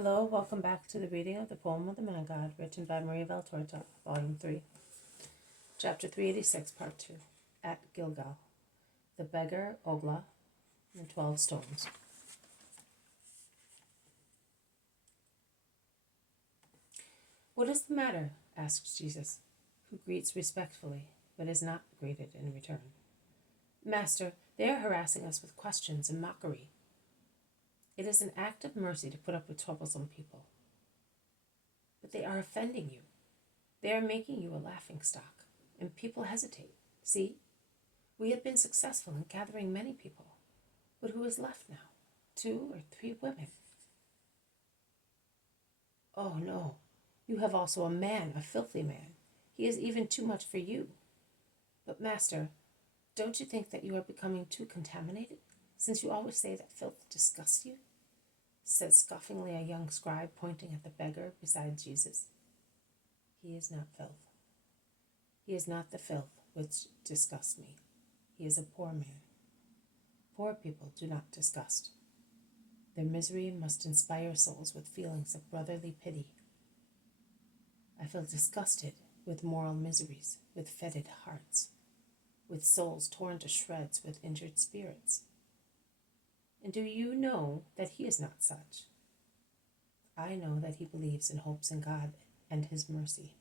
Hello, welcome back to the reading of the poem of the Man God, written by Maria Valtorta, Volume 3, Chapter 386, Part 2, At Gilgal, the Beggar, Ogla, and 12 Stones. What is the matter? Asks Jesus, who greets respectfully, but is not greeted in return. Master, they are harassing us with questions and mockery. It is an act of mercy to put up with troublesome people. But they are offending you. They are making you a laughingstock, and people hesitate. See, we have been successful in gathering many people, but who is left now? 2 or 3 women. Oh no, you have also a man, a filthy man. He is even too much for you. But master, don't you think that you are becoming too contaminated, since you always say that filth disgusts you? Said scoffingly a young scribe, pointing at the beggar beside Jesus. He is not filth. He is not the filth which disgusts me. He is a poor man. Poor people do not disgust. Their misery must inspire souls with feelings of brotherly pity. I feel disgusted with moral miseries, with fetid hearts, with souls torn to shreds with injured spirits. And do you know that he is not such? I know that he believes and hopes in God and his mercy,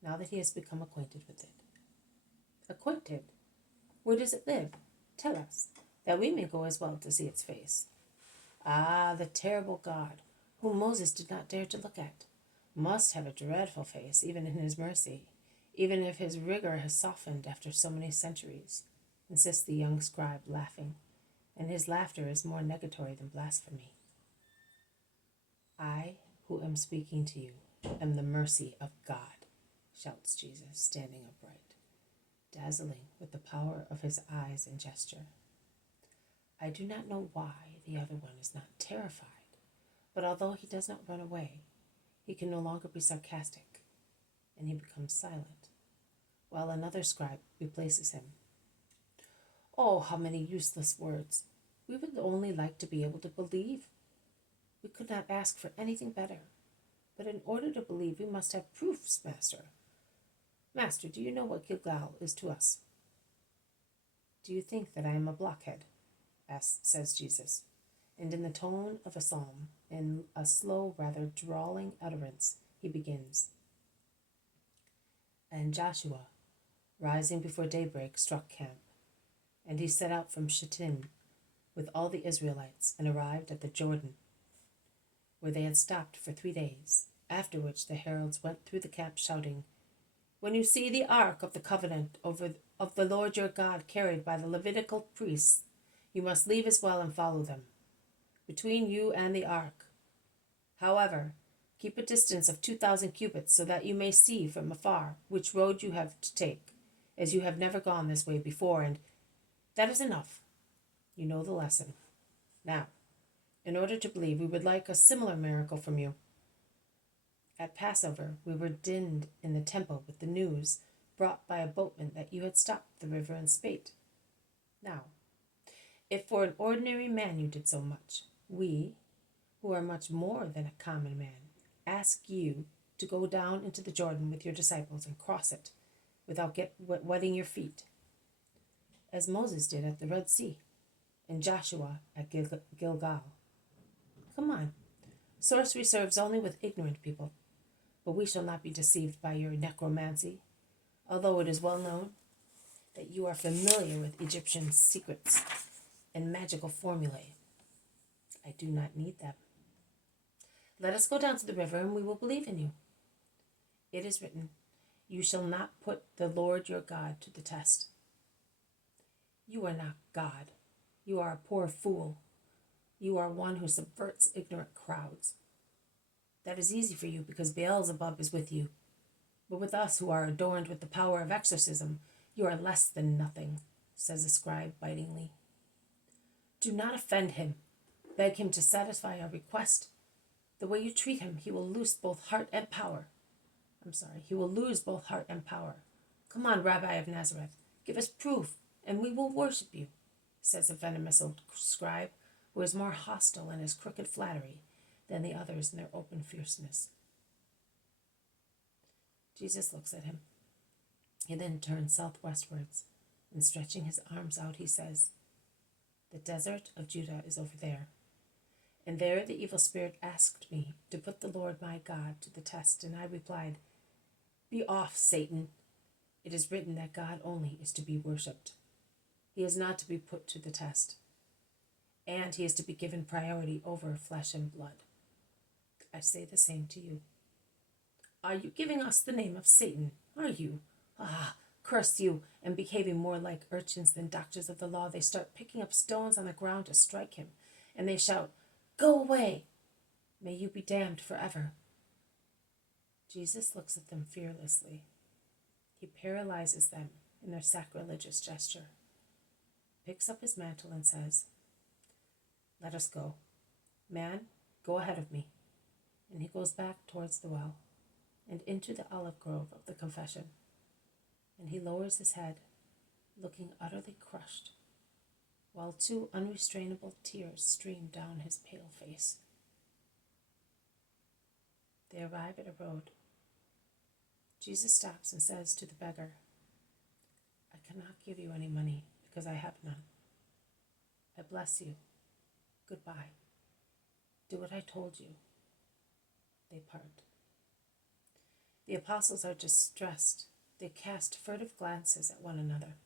now that he has become acquainted with it. Acquainted? Where does it live? Tell us, that we may go as well to see its face. Ah, the terrible God, whom Moses did not dare to look at, must have a dreadful face, even in his mercy, even if his rigor has softened after so many centuries, insists the young scribe, laughing, and his laughter is more negatory than blasphemy. I, who am speaking to you, am the mercy of God, shouts Jesus, standing upright, dazzling with the power of his eyes and gesture. I do not know why the other one is not terrified, but although he does not run away, he can no longer be sarcastic, and he becomes silent, while another scribe replaces him. Oh, how many useless words! We would only like to be able to believe. We could not ask for anything better. But in order to believe, we must have proofs, Master. Master, do you know what Gilgal is to us? Do you think that I am a blockhead? Says Jesus, and in the tone of a psalm, in a slow, rather drawling utterance, he begins. And Joshua, rising before daybreak, struck camp, and he set out from Shittim with all the Israelites, and arrived at the Jordan, where they had stopped for 3 days, after which the heralds went through the camp shouting, When you see the ark of the covenant of the Lord your God carried by the Levitical priests, you must leave as well and follow them, between you and the ark. However, keep a distance of 2,000 cubits, so that you may see from afar which road you have to take, as you have never gone this way before, and that is enough. You know the lesson. Now, in order to believe, we would like a similar miracle from you. At Passover, we were dinned in the temple with the news brought by a boatman that you had stopped the river and spate. Now, if for an ordinary man you did so much, we, who are much more than a common man, ask you to go down into the Jordan with your disciples and cross it without wetting your feet, as Moses did at the Red Sea and Joshua at Gilgal. Come on, sorcery serves only with ignorant people, but we shall not be deceived by your necromancy, although it is well known that you are familiar with Egyptian secrets and magical formulae. I do not need them. Let us go down to the river, and we will believe in you. It is written, You shall not put the Lord your God to the test. You are not God. You are a poor fool. You are one who subverts ignorant crowds. That is easy for you because Beelzebub is with you. But with us who are adorned with the power of exorcism, you are less than nothing, says the scribe bitingly. Do not offend him. Beg him to satisfy our request. The way you treat him, he will lose both heart and power. He will lose both heart and power. Come on, Rabbi of Nazareth, give us proof, and we will worship you, says a venomous old scribe, who is more hostile in his crooked flattery than the others in their open fierceness. Jesus looks at him. He then turns southwestwards, and stretching his arms out, he says, "The desert of Judah is over there. And there the evil spirit asked me to put the Lord my God to the test, and I replied, 'Be off, Satan. It is written that God only is to be worshipped. He is not to be put to the test, and he is to be given priority over flesh and blood.' I say the same to you. Are you giving us the name of Satan? Are you? Ah, curse you!" And behaving more like urchins than doctors of the law, they start picking up stones on the ground to strike him, and they shout, "Go away! May you be damned forever." Jesus looks at them fearlessly. He paralyzes them in their sacrilegious gesture, picks up his mantle and says, "Let us go. Man, go ahead of me." And he goes back towards the well and into the olive grove of the confession. And he lowers his head, looking utterly crushed, while 2 unrestrainable tears stream down his pale face. They arrive at a road. Jesus stops and says to the beggar, "I cannot give you any money because I have none. I bless you. Goodbye. Do what I told you." They part. The apostles are distressed. They cast furtive glances at one another.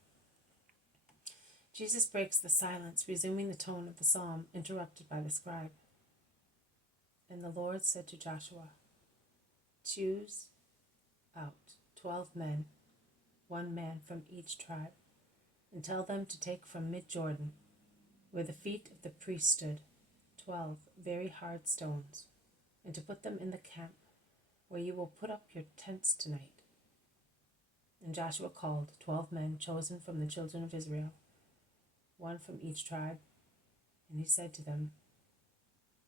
Jesus breaks the silence, resuming the tone of the psalm interrupted by the scribe. "And the Lord said to Joshua, 'Choose out 12 men, 1 man from each tribe, and tell them to take from mid-Jordan, where the feet of the priests stood, 12 very hard stones, and to put them in the camp where you will put up your tents tonight.' And Joshua called 12 men chosen from the children of Israel, 1 from each tribe, and he said to them,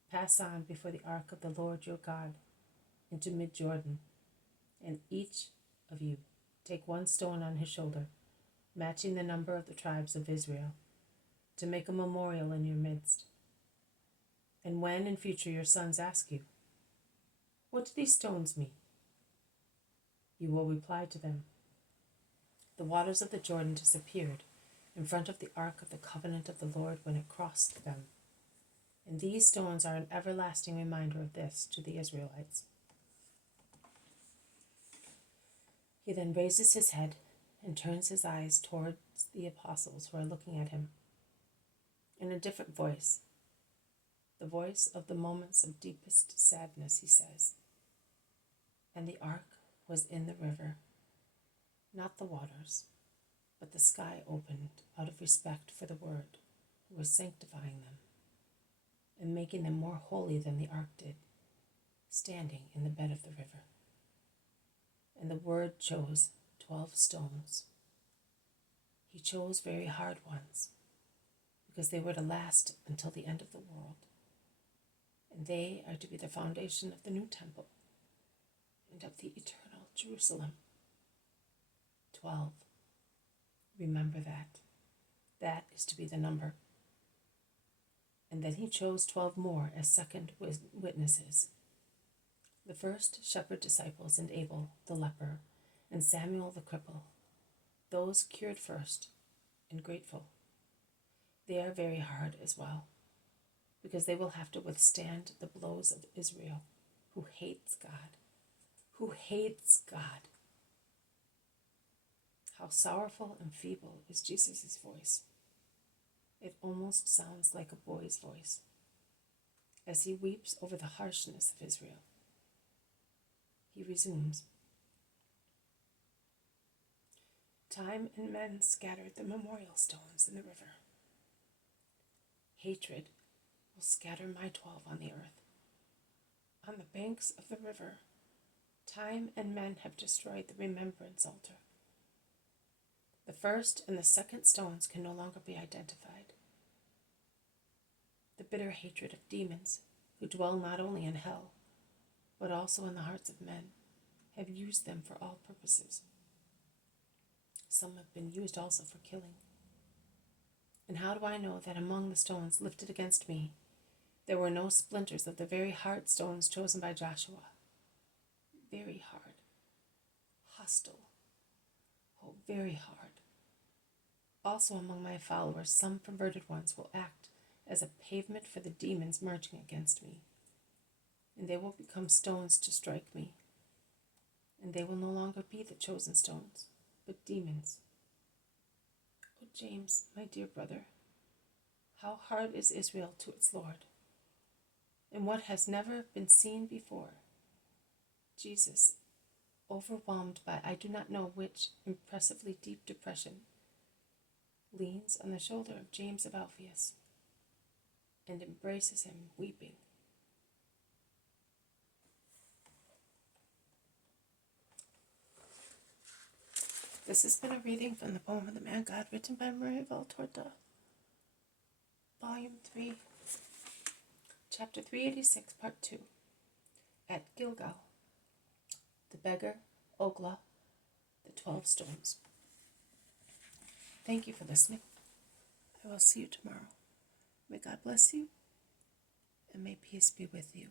'Pass on before the ark of the Lord your God into mid-Jordan, and each of you take 1 stone on his shoulder, matching the number of the tribes of Israel, to make a memorial in your midst. And when in future your sons ask you, "What do these stones mean?" you will reply to them, "The waters of the Jordan disappeared in front of the ark of the covenant of the Lord when it crossed them. And these stones are an everlasting reminder of this to the Israelites." He then raises his head and turns his eyes towards the apostles who are looking at him. In a different voice, the voice of the moments of deepest sadness, he says, "And the ark was in the river, not the waters, but the sky opened out of respect for the word, who was sanctifying them and making them more holy than the ark did, standing in the bed of the river. And the word chose 12 stones. He chose very hard ones, because they were to last until the end of the world. And they are to be the foundation of the new temple and of the eternal Jerusalem. 12. Remember that. That is to be the number." And then he chose 12 more as second witnesses. The first shepherd disciples, and Abel the leper, and Samuel the cripple, those cured first and grateful. They are very hard as well, because they will have to withstand the blows of Israel, who hates God. Who hates God. How sorrowful and feeble is Jesus' voice. It almost sounds like a boy's voice, as he weeps over the harshness of Israel. He resumes, "Time and men scattered the memorial stones in the river. Hatred will scatter my 12 on the earth. On the banks of the river, time and men have destroyed the remembrance altar. The first and the second stones can no longer be identified. The bitter hatred of demons, who dwell not only in hell, but also in the hearts of men, have used them for all purposes. Some have been used also for killing. And how do I know that among the stones lifted against me, There were no splinters of the very hard stones chosen by Joshua. Very hard. Hostile. Oh, very hard. Also among my followers, some perverted ones will act as a pavement for the demons marching against me. And they will become stones to strike me. And they will no longer be the chosen stones, but demons. Oh, James, my dear brother, how hard is Israel to its Lord, and what has never been seen before. Jesus, overwhelmed by I do not know which impressively deep depression, leans on the shoulder of James of Alphaeus and embraces him, weeping. This has been a reading from the poem of the Man God, written by Maria Valtorta, Volume 3, Chapter 386, Part 2, At Gilgal, the Beggar, Ogla, the 12 Stones. Thank you for listening. I will see you tomorrow. May God bless you, and may peace be with you.